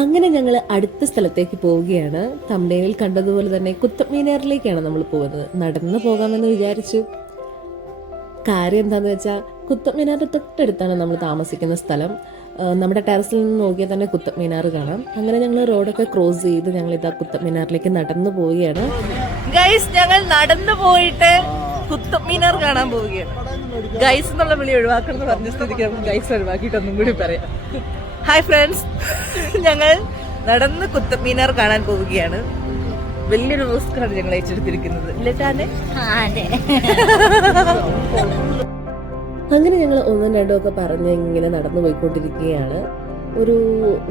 അങ്ങനെ ഞങ്ങൾ അടുത്ത സ്ഥലത്തേക്ക് പോവുകയാണ്. തമിഴയിൽ കണ്ടതുപോലെ തന്നെ കുത്തബ് മീനാറിലേക്കാണ് നമ്മൾ പോകുന്നത്. നടന്ന് പോകാമെന്ന് വിചാരിച്ചു. കാര്യം എന്താണെന്ന് വെച്ചാൽ കുത്തബ് മീനാറിന്റെ തൊട്ടടുത്താണ് നമ്മൾ താമസിക്കുന്ന സ്ഥലം. നമ്മുടെ ടെറസിൽ നിന്ന് നോക്കിയാൽ തന്നെ കുത്തബ് മീനാർ കാണാം. അങ്ങനെ ഞങ്ങൾ റോഡൊക്കെ ക്രോസ് ചെയ്ത് ഞങ്ങൾ ഇതാ കുത്തബ് മീനാറിലേക്ക് നടന്നു പോവുകയാണ്. ഗൈസ് ഞങ്ങൾ നടന്നു പോയിട്ട് കുത്തബ് മീനാർ കാണാൻ പോവുകയാണ്. ഗൈസ് എന്നുള്ള വിളി ഒഴിവാക്കണം എന്ന് പറഞ്ഞ സ്ഥിതിക്ക് ഗൈസ് ഒഴിവാക്കിയിട്ട് ഒന്നും കൂടി പറയാം. ഹായ് ഫ്രണ്ട്സ് ഞങ്ങൾ നടന്ന് കുത്തബ്മീനാർ കാണാൻ പോവുകയാണ്. വലിയൊരു റിസ്ക്കാണ് ഞങ്ങൾ ഏറ്റെടുത്തിരിക്കുന്നത്. ഇല്ലേ? അങ്ങനെ ഞങ്ങൾ ഒന്നും രണ്ടും ഒക്കെ പറഞ്ഞ് ഇങ്ങനെ നടന്നു പോയിക്കൊണ്ടിരിക്കുകയാണ്. ഒരു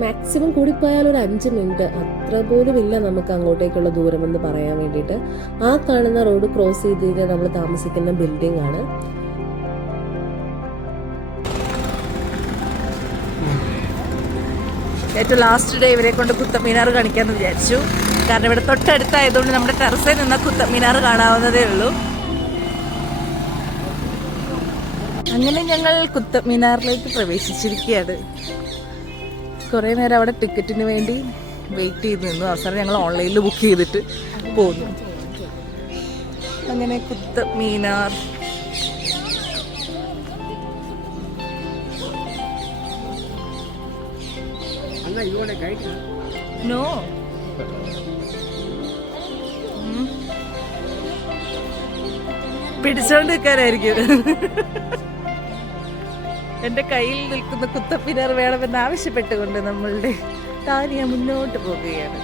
മാക്സിമം കൂടിപ്പോയാൽ ഒരു അഞ്ച് മിനിറ്റ് അത്ര പോലും ഇല്ല നമുക്ക് അങ്ങോട്ടേക്കുള്ള ദൂരമെന്ന് പറയാൻ വേണ്ടിയിട്ട്. ആ കാണുന്ന റോഡ് ക്രോസ് ചെയ്ത് നമ്മൾ താമസിക്കുന്ന ബിൽഡിംഗ് ആണ്. ഏറ്റവും ലാസ്റ്റ് ഡേ ഇവരെ കൊണ്ട് കുത്തബ് കാണിക്കാമെന്ന് വിചാരിച്ചു. കാരണം ഇവിടെ തൊട്ടടുത്തായതുകൊണ്ട് നമ്മുടെ ടെറസിൽ നിന്ന് കുത്തമീനാർ കാണാവുന്നതേ ഉള്ളൂ. അങ്ങനെ ഞങ്ങൾ കുത്തമ്മീനാറിലേക്ക് പ്രവേശിച്ചിരിക്കുകയാണ്. കുറേ നേരം അവിടെ ടിക്കറ്റിന് വേണ്ടി വെയിറ്റ് ചെയ്ത് നിന്നു. അവസാനം ഞങ്ങൾ ഓൺലൈനിൽ ബുക്ക് ചെയ്തിട്ട് പോന്നു. അങ്ങനെ മീനാർ നോ പിടിച്ചോണ്ട് നിൽക്കാനായിരിക്കും എന്റെ കയ്യിൽ നിൽക്കുന്ന കുത്തപ്പിനാർ വേണമെന്ന് ആവശ്യപ്പെട്ടുകൊണ്ട് നമ്മളുടെ താനിയ മുന്നോട്ട് പോകുകയാണ്.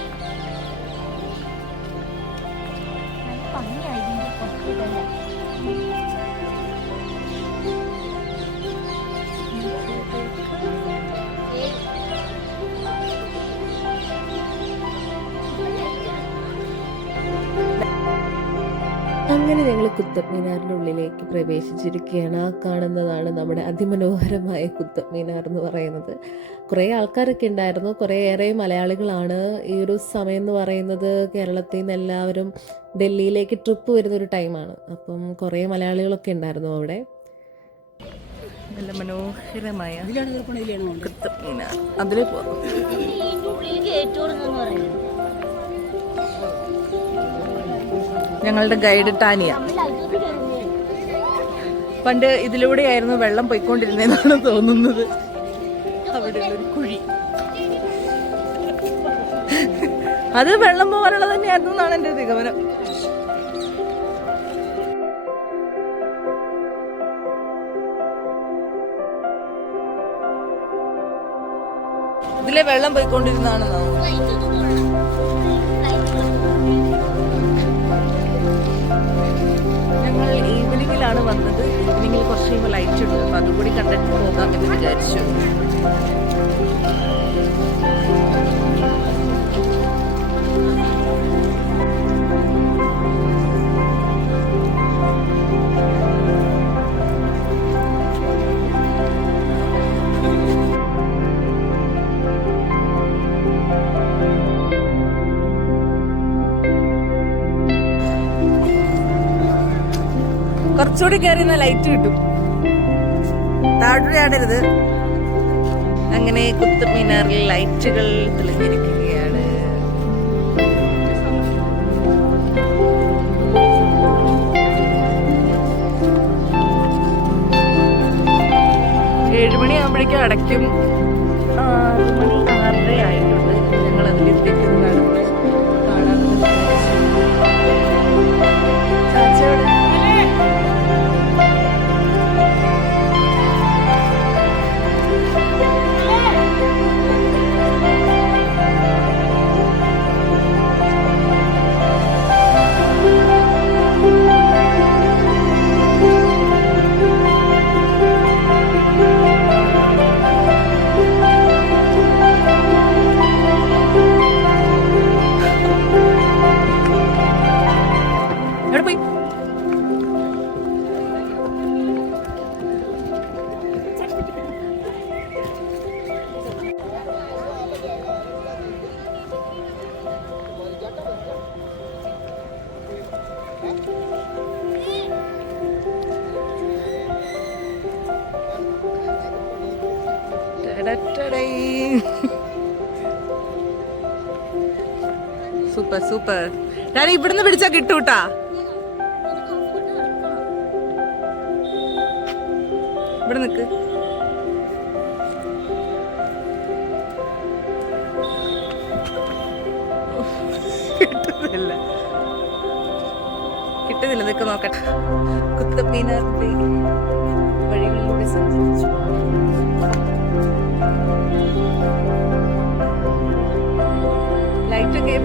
കുത്തബ് മീനാറിന്റെ ഉള്ളിലേക്ക് പ്രവേശിച്ചിരിക്കുകയാണ്. ആ കാണുന്നതാണ് നമ്മുടെ അതിമനോഹരമായ കുത്തബ് മീനാർ എന്ന് പറയുന്നത്. കുറേ ആൾക്കാരൊക്കെ ഉണ്ടായിരുന്നു. കുറേ ഏറെ മലയാളികളാണ്. ഈ ഒരു സമയം എന്ന് പറയുന്നത് കേരളത്തിൽ നിന്ന് എല്ലാവരും ഡൽഹിയിലേക്ക് ട്രിപ്പ് വരുന്ന ഒരു ടൈമാണ് അപ്പം കുറേ മലയാളികളൊക്കെ ഉണ്ടായിരുന്നു അവിടെ. നല്ല മനോഹരമായ കുത്തബ് മീനാർ അതിൽ പോവാം. ഞങ്ങളുടെ ഗൈഡ് ടാനിയ. പണ്ട് ഇതിലൂടെയായിരുന്നു വെള്ളം പോയിക്കൊണ്ടിരുന്നതെന്നാണ് തോന്നുന്നത്. അവിടെ ഒരു കുഴി. അത് വെള്ളം പോകാനുള്ളത് തന്നെയായിരുന്നു എന്നാണ് എന്റെ നിഗമനം. ഇതിലെ വെള്ളം പോയിക്കൊണ്ടിരുന്നതാണെന്നോ ഞങ്ങൾ ഈവനിങ്ങിലാണ് വന്നത്. ഈവനിങ്ങിൽ കുറച്ച് കഴിയുമ്പോൾ ലൈറ്റ് ഉണ്ട്. അപ്പോൾ അതുകൂടി കണ്ടിട്ട് പോകാമെന്ന് വിചാരിച്ചു. കുറച്ചുകൂടി കയറി ലൈറ്റ് കിട്ടും. താഴെ ആടരുത് അങ്ങനെ കുത്തുമിനാറിൽ മീനാറിൽ ലൈറ്റുകൾ തെളിഞ്ഞിരിക്കുകയാണ്. ഏഴുമണിയാകുമ്പോഴേക്കും അടയ്ക്കും. സൂപ്പർ സൂപ്പർ ഞാൻ ഇവിടുന്ന് പിടിച്ചാ കിട്ടൂട്ടാ. ഇവിടെ നിക്ക്. കിട്ടുന്നില്ല. കിട്ടുന്നില്ല. നിക്ക് നോക്കട്ടെ. കുത്തപ്പീന വഴികളിലൂടെ സഞ്ചരിച്ചു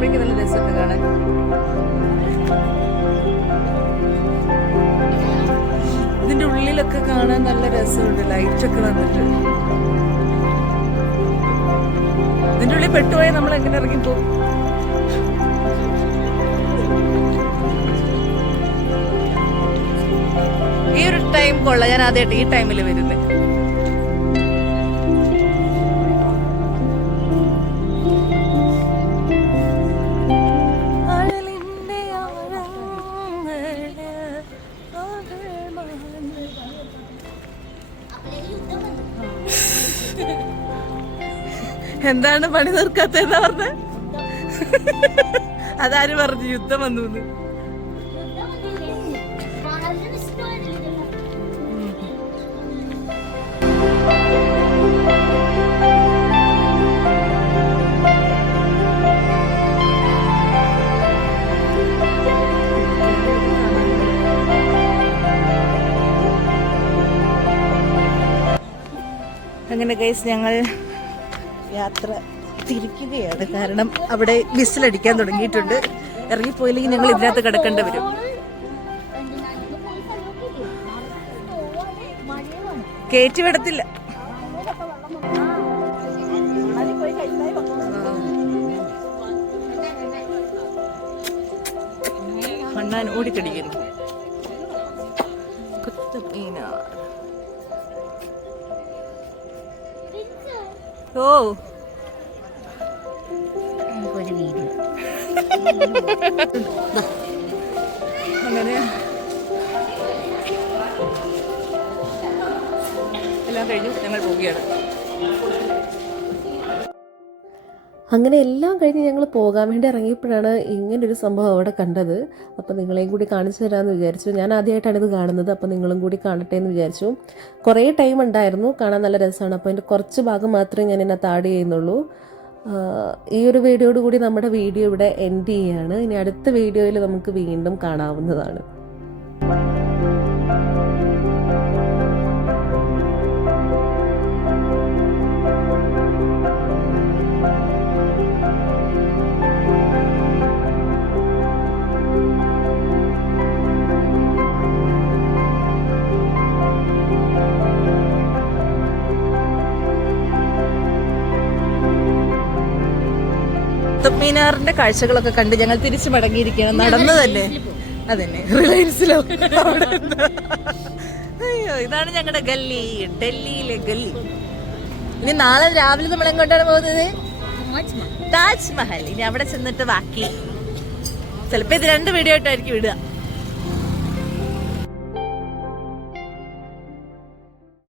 ലൈറ്റ് നല്ല രസമൊക്കെ കാണാൻ. ഇതിന്റെ ഉള്ളിലൊക്കെ കാണാൻ നല്ല രസമുണ്ട്. ലൈറ്റ് ഒക്കെ വന്നിട്ട്. ഇതിന്റെ ഉള്ളിൽ പെട്ടുപോയാൽ നമ്മൾ എങ്ങനെ ഇറങ്ങി പോകും? ഈ ഒരു ടൈം കൊള്ളാം. ഞാൻ ആദ്യമായിട്ട് ഈ ടൈമിൽ വരുന്നത് എന്താണ് പണി തീർക്കാത്തെന്നാ പറഞ്ഞ അതാര് പറഞ്ഞു യുദ്ധം വന്നു? അങ്ങനെ കേസ് ഞങ്ങൾ യാത്ര തിരിക്കുകയാണ്. കാരണം അവിടെ വിസിലടിക്കാൻ തുടങ്ങിയിട്ടുണ്ട്. ഇറങ്ങിപ്പോയില്ലെങ്കിൽ ഞങ്ങൾ ഇതിനകത്ത് കിടക്കേണ്ടി വരും. കയറ്റി വിടത്തില്ല. ഓടിക്കടിക്കുന്നു. കുത്തമീനാർ ഓ. അങ്ങനെ. എല്ലാം കഴിഞ്ഞു. ഞങ്ങൾ പോവുകയാണ്. അങ്ങനെ എല്ലാം കഴിഞ്ഞ് ഞങ്ങൾ പോകാൻ വേണ്ടി ഇറങ്ങിയപ്പോഴാണ് ഇങ്ങനെ ഒരു സംഭവം അവിടെ കണ്ടത്. അപ്പോൾ നിങ്ങളെയും കൂടി കാണിച്ചു തരാമെന്ന് വിചാരിച്ചു. ഞാൻ ആദ്യമായിട്ടാണ് ഇത് കാണുന്നത്. അപ്പോൾ നിങ്ങളും കൂടി കാണട്ടെ എന്ന് വിചാരിച്ചു. കുറേ ടൈം ഉണ്ടായിരുന്നു. കാണാൻ നല്ല രസമാണ്. അപ്പോൾ അതിന്റെ കുറച്ച് ഭാഗം മാത്രമേ ഞാൻ ഇതിനകത്ത് ആഡ് ചെയ്യുന്നുള്ളൂ. ഈ ഒരു വീഡിയോയോട് കൂടി നമ്മുടെ വീഡിയോ ഇവിടെ എൻഡ് ചെയ്യുകയാണ് ഇനി അടുത്ത വീഡിയോയിൽ നമുക്ക് വീണ്ടും കാണാവുന്നതാണ്. കുത്തബ്മീനാറിന്റെ കാഴ്ചകളൊക്കെ കണ്ട് ഞങ്ങൾ തിരിച്ചു മടങ്ങിയിരിക്കുകയാണ്. നടന്നതല്ലേ? അതന്നെ. റിലയൻസിലോ? അയ്യോ ഇതാണ് ഞങ്ങളുടെ ഗല്ലി. ഡൽഹിയിലെ ഗല്ലി. ഇനി നാളെ രാവിലെ നമ്മൾ എങ്ങോട്ടാണ് പോകുന്നത്? താജ്മഹൽ. ഇനി അവിടെ ചെന്നിട്ട് ബാക്കി. ചിലപ്പോ ഇത് രണ്ട് വീഡിയോ ആയിട്ടായിരിക്കും വിടുക